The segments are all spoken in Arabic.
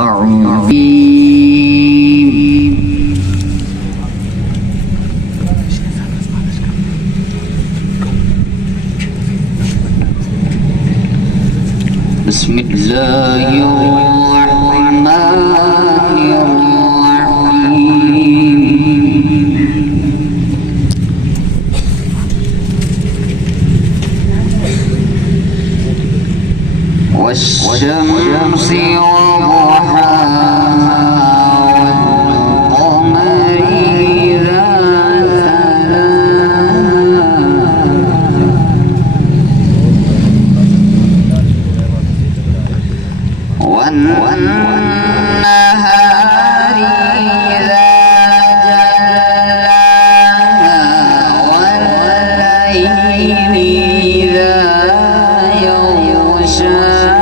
أعوذ بسم الله الرحمن الرحيم والشمس وضحاها والقمر إذا تلاها والنهار إذا جلاها والليل إذا يغشاها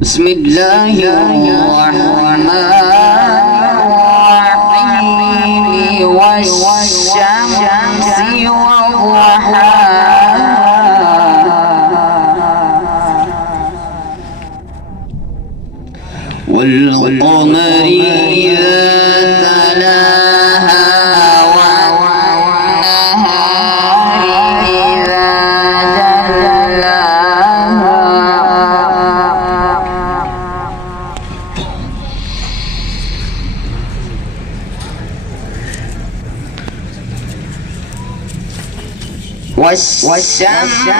بسم الله الرحمن الرحيم والشمس وضحاها والقمر إذا تلاها والنهار إذا جلاها والشمس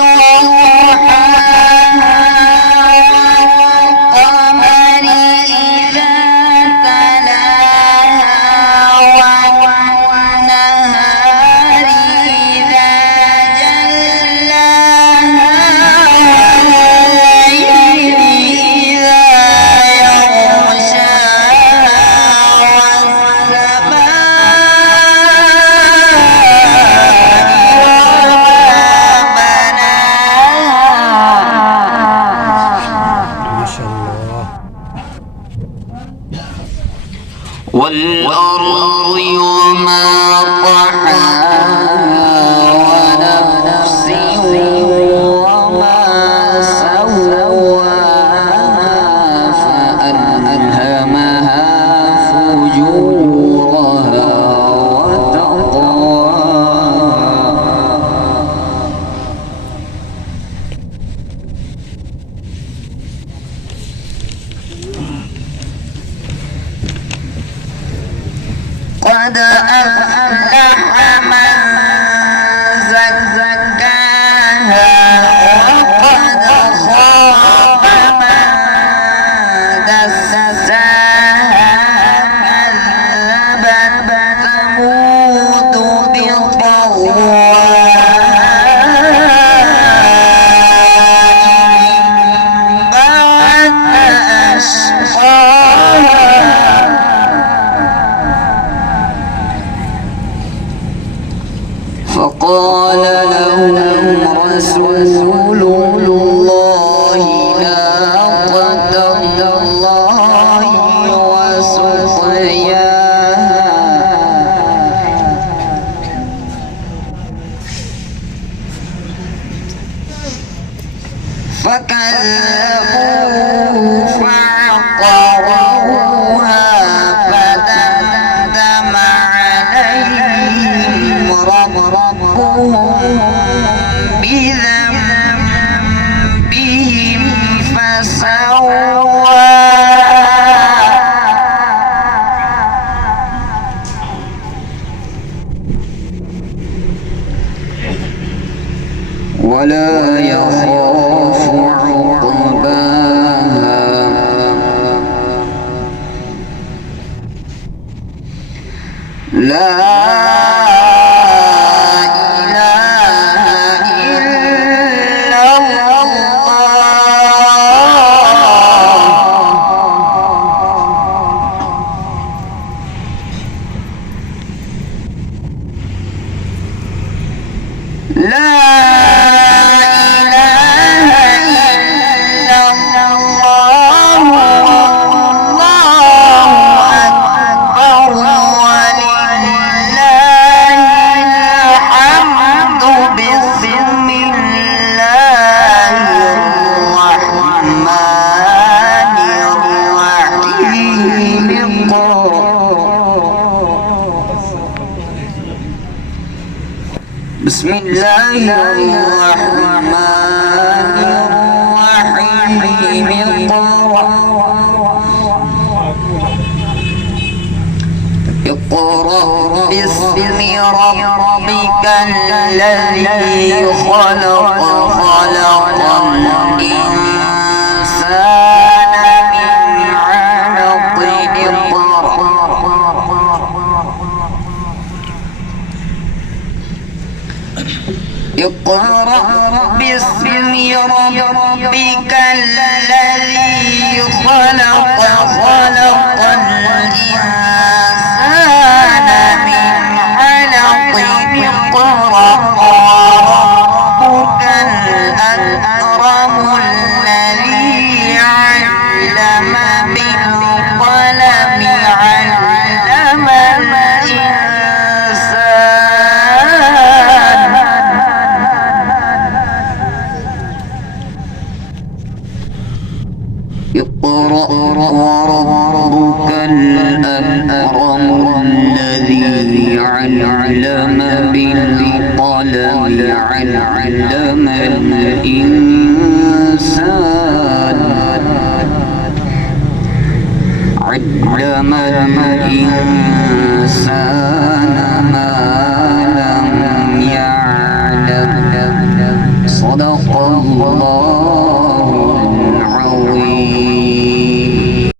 وضحاها والقمر إذا تلاها والنهار إذا جلاها والليل إذا يغشاها والأرض وما طحاها ونفس وما سواها فألهمها فجورها وتقواها قد أفلح من زكاها وقد خاب من دساها كذبت ثمود بطغواها بعد أشقاها فقال لهم رسول الله ناقة الله وسقياها فكذبوه فعقروها فدمدم عليهم ربهم بذنبهم فسواها ولا يخاف عقباها لا إله إلا الله بسم الله الرحمن الرحيم اقرأ باسم ربك الذي خلق خلق الإنسان من علق اقرأ باسم ربك الذي خلق خلق الإنسان من علق اقرأ وربك الأكرم الذي علم بالقلم علم الإنسان اقرأ وربك الأكرم الذي علم بالقلم علم الإنسان علم الإنسان ما لم يعلم صدق الله